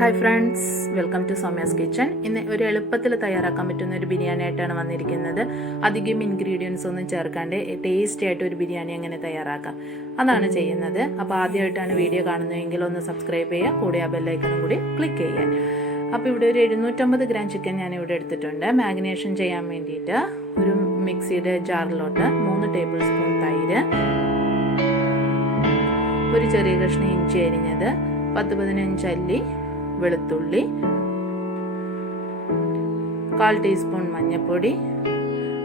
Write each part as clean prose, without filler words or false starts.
Hi friends, welcome to Samaya's kitchen. ഇന്ന് ഒരു എളുപ്പത്തിൽ തയ്യാറാക്കാൻ പറ്റുന്ന ഒരു ബിരിയാണി ആയിട്ടാണ് വന്നിരിക്കുന്നത്. അധികം ഇൻഗ്രീഡിയൻസ് ഒന്നും ചേർക്കാണ്ട് ടേസ്റ്റി ആയിട്ട് ഒരു ബിരിയാണി എങ്ങനെ തയ്യാറാക്കാം അതാണ് ചെയ്യുന്നത്. അപ്പോൾ ആദ്യമായിട്ടാണ് വീഡിയോ കാണുന്നതെങ്കിൽ ഒന്ന് സബ്സ്ക്രൈബ് ചെയ്യുക, കൂടെ ആ ബെല്ലൈക്കണും കൂടി ക്ലിക്ക് ചെയ്യാൻ. അപ്പോൾ ഇവിടെ ഒരു 750 ഗ്രാം ചിക്കൻ ഞാനിവിടെ എടുത്തിട്ടുണ്ട്. മാഗ്നേഷൻ ചെയ്യാൻ വേണ്ടിയിട്ട് ഒരു മിക്സിയുടെ ജാറിലോട്ട് 3 ടേബിൾ സ്പൂൺ തൈര്, ഒരു ചെറിയ കഷ്ണം ഇഞ്ചി അരിഞ്ഞത്, 10-15 അല്ലി വെളുത്തുള്ളി, 1/4 ടീസ്പൂൺ മഞ്ഞൾപ്പൊടി,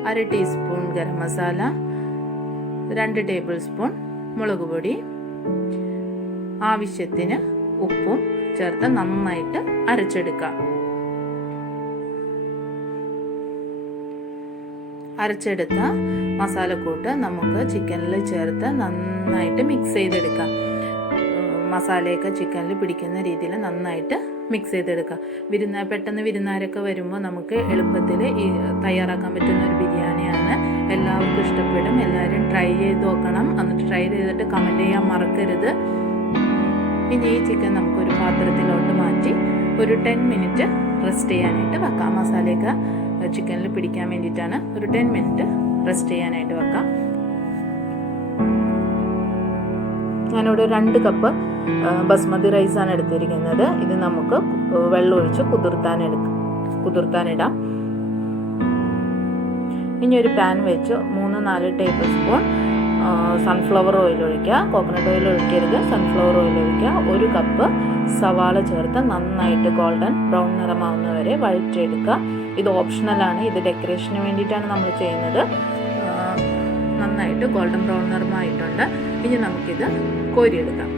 1/2 teaspoon garam masala, 2 table spoon മുളക് പൊടി, ആവശ്യത്തിന് ഉപ്പും ചേർത്ത് നന്നായിട്ട് അരച്ചെടുക്കാം. അരച്ചെടുത്ത മസാലക്കൂട്ട് നമുക്ക് ചിക്കനിൽ ചേർത്ത് നന്നായിട്ട് മിക്സ് ചെയ്തെടുക്കാം. മസാലയൊക്കെ ചിക്കനിൽ പിടിക്കുന്ന രീതിയിൽ നന്നായിട്ട് മിക്സ് ചെയ്തെടുക്കുക. പെട്ടെന്ന് വിരുന്നാരൊക്കെ വരുമ്പോൾ നമുക്ക് എളുപ്പത്തിൽ തയ്യാറാക്കാൻ പറ്റുന്ന ഒരു ബിരിയാണിയാണ്. എല്ലാവർക്കും ഇഷ്ടപ്പെടും. എല്ലാവരും ട്രൈ ചെയ്ത് നോക്കണം. എന്നിട്ട് ട്രൈ ചെയ്തിട്ട് കമൻറ്റ് ചെയ്യാൻ മറക്കരുത്. ഇനി ഈ ചിക്കൻ നമുക്കൊരു പാത്രത്തിലോട്ട് മാറ്റി ഒരു 10 മിനിറ്റ് റെസ്റ്റ് ചെയ്യാനായിട്ട് വെക്കാം. മസാലയൊക്കെ ചിക്കനിൽ പിടിക്കാൻ വേണ്ടിയിട്ടാണ്. ഒരു 10 മിനിറ്റ് റെസ്റ്റ് ചെയ്യാനായിട്ട് വെക്കാം. ഞാനിവിടെ 2 കപ്പ് ബസുമതി റൈസാണ് എടുത്തിരിക്കുന്നത്. ഇത് നമുക്ക് വെള്ളമൊഴിച്ച് കുതിർത്താനിടാം. ഇനി ഒരു പാൻ വെച്ച് 3-4 ടേബിൾ സ്പൂൺ സൺഫ്ലവർ ഓയിൽ ഒഴിക്കുക. കോക്കനട്ട് ഓയിൽ ഒഴിക്കരുത്, സൺഫ്ലവർ ഓയിൽ ഒഴിക്കുക. 1 കപ്പ് സവാള ചേർത്ത് നന്നായിട്ട് ഗോൾഡൻ ബ്രൗൺ നിറമാവുന്നവരെ വഴറ്റിയെടുക്കുക. ഇത് ഓപ്ഷണലാണ്, ഇത് ഡെക്കറേഷന് വേണ്ടിയിട്ടാണ് നമ്മൾ ചെയ്യുന്നത്. നന്നായിട്ട് ഗോൾഡൻ ബ്രൗൺ നിറമായിട്ടുണ്ട്. ഇനി നമുക്കിത് കോരിയെടുക്കാം.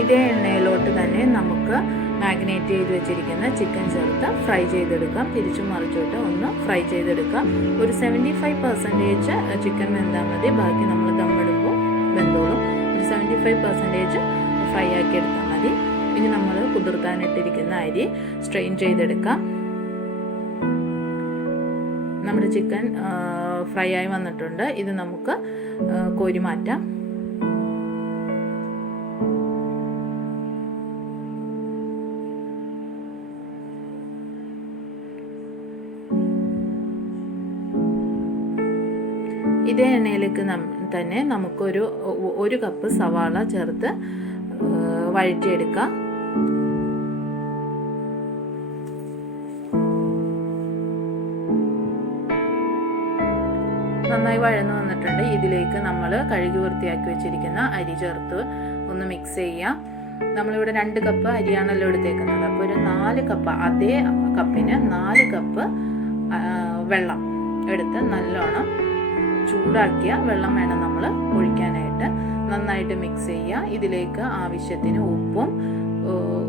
ഇതേ എണ്ണയിലോട്ട് തന്നെ നമുക്ക് മാഗ്നേറ്റ് ചെയ്ത് വെച്ചിരിക്കുന്ന ചിക്കൻ ചേർത്ത് ഫ്രൈ ചെയ്തെടുക്കാം. തിരിച്ചും മറിച്ചോട്ട് ഒന്ന് ഫ്രൈ ചെയ്തെടുക്കാം. ഒരു 75% ചിക്കൻ വെന്താൽ മതി. ബാക്കി നമ്മൾ ദമ്മിടുമ്പോൾ വെന്തോളും. ഒരു 75% ഫ്രൈ ആക്കി എടുത്താൽ മതി. ഇനി നമ്മൾ കുതിർത്താനിട്ടിരിക്കുന്ന അരി സ്ട്രെയിൻ ചെയ്തെടുക്കാം. നമ്മുടെ ചിക്കൻ ഫ്രൈ ആയി വന്നിട്ടുണ്ട്. ഇത് നമുക്ക് കോരി മാറ്റാം. ഇതേ എണ്ണയിലേക്ക് തന്നെ നമുക്കൊരു 1 കപ്പ് സവാള ചേർത്ത് വഴറ്റിയെടുക്കാം. നന്നായി വഴന്നു വന്നിട്ടുണ്ട്. ഇതിലേക്ക് നമ്മൾ കഴുകി വൃത്തിയാക്കി വെച്ചിരിക്കുന്ന അരി ചേർത്ത് ഒന്ന് മിക്സ് ചെയ്യാം. നമ്മളിവിടെ 2 കപ്പ് അരിയാണല്ലോ എടുത്തേക്കുന്നത്. അപ്പോൾ ഒരു 4 കപ്പ്, അതേ കപ്പിന് 4 കപ്പ് വെള്ളം എടുത്ത് നല്ലോണം ചൂടാക്കിയ വെള്ളം വേണം നമ്മൾ ഒഴിക്കാനായിട്ട്. നന്നായിട്ട് മിക്സ് ചെയ്യുക. ഇതിലേക്ക് ആവശ്യത്തിന് ഉപ്പും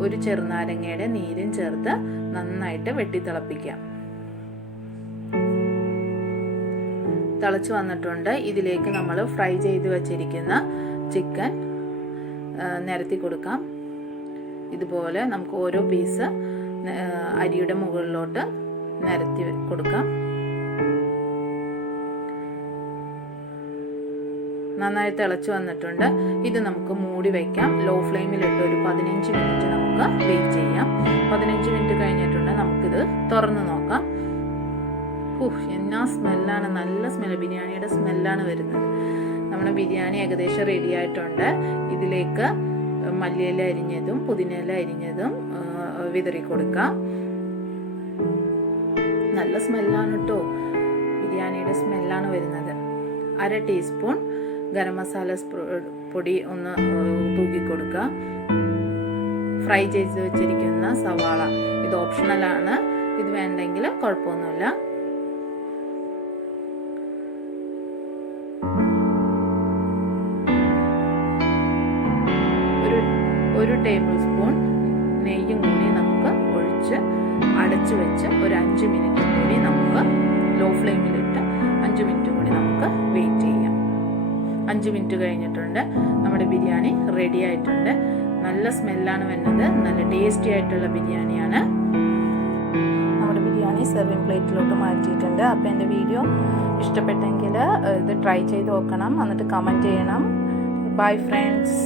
ഒരു ചെറുനാരങ്ങയുടെ നീരും ചേർത്ത് നന്നായിട്ട് വെട്ടിത്തിളപ്പിക്കാം. തിളച്ച് വന്നിട്ടുണ്ട്. ഇതിലേക്ക് നമ്മൾ ഫ്രൈ ചെയ്ത് വെച്ചിരിക്കുന്ന ചിക്കൻ നിരത്തി കൊടുക്കാം. ഇതുപോലെ നമുക്ക് ഓരോ പീസ് അരിയുടെ മുകളിലോട്ട് നിരത്തി കൊടുക്കാം. നന്നായി തിളച്ച് വന്നിട്ടുണ്ട്. ഇത് നമുക്ക് മൂടി വയ്ക്കാം. ലോ ഫ്ലെയിമിലിട്ട് ഒരു 15 മിനിറ്റ് നമുക്ക് വെയിറ്റ് ചെയ്യാം. 15 മിനിറ്റ് കഴിഞ്ഞിട്ടുണ്ട്. നമുക്കിത് തുറന്ന് നോക്കാം. എന്നാ സ്മെല്ലാണ്, നല്ല സ്മെല്ല്, ബിരിയാണിയുടെ സ്മെല്ലാണ് വരുന്നത്. നമ്മുടെ ബിരിയാണി ഏകദേശം റെഡി ആയിട്ടുണ്ട്. ഇതിലേക്ക് മല്ലിയില അരിഞ്ഞതും പുതിനയില അരിഞ്ഞതും വിതറി കൊടുക്കാം. നല്ല സ്മെല്ലാണ് കേട്ടോ, ബിരിയാണിയുടെ സ്മെല്ലാണ് വരുന്നത്. 1/2 ടീസ്പൂൺ ഗരം മസാല പൊടി ഒന്ന് തൂക്കിക്കൊടുക്കുക. ഫ്രൈ ചെയ്ത് വെച്ചിരിക്കുന്ന സവാള, ഇത് ഓപ്ഷണലാണ്, ഇത് വേണ്ടെങ്കിൽ കുഴപ്പമൊന്നുമില്ല. ഒരു ടേബിൾ സ്പൂൺ നെയ്യും കൂടി നമുക്ക് ഒഴിച്ച് അടച്ചു വെച്ച് ഒരു 5 മിനിറ്റ് കൂടി നമുക്ക് ലോ ഫ്ലെയിമിലിട്ട് 5 മിനിറ്റ് കൂടി നമുക്ക് വെയിറ്റ് ചെയ്യാം. 5 മിനിറ്റ് കഴിഞ്ഞിട്ടുണ്ട്. നമ്മുടെ ബിരിയാണി റെഡി ആയിട്ടുണ്ട്. നല്ല സ്മെല്ലാണ് വരുന്നത്. നല്ല ടേസ്റ്റി ആയിട്ടുള്ള ബിരിയാണിയാണ്. നമ്മുടെ ബിരിയാണി നന്നായി സെർവിങ് പ്ലേറ്റിലോട്ട് മാറ്റിയിട്ടുണ്ട്. അപ്പോൾ എൻ്റെ വീഡിയോ ഇഷ്ടപ്പെട്ടെങ്കിൽ ഇത് ട്രൈ ചെയ്ത് നോക്കണം, എന്നിട്ട് കമൻറ്റ് ചെയ്യണം. Bye friends.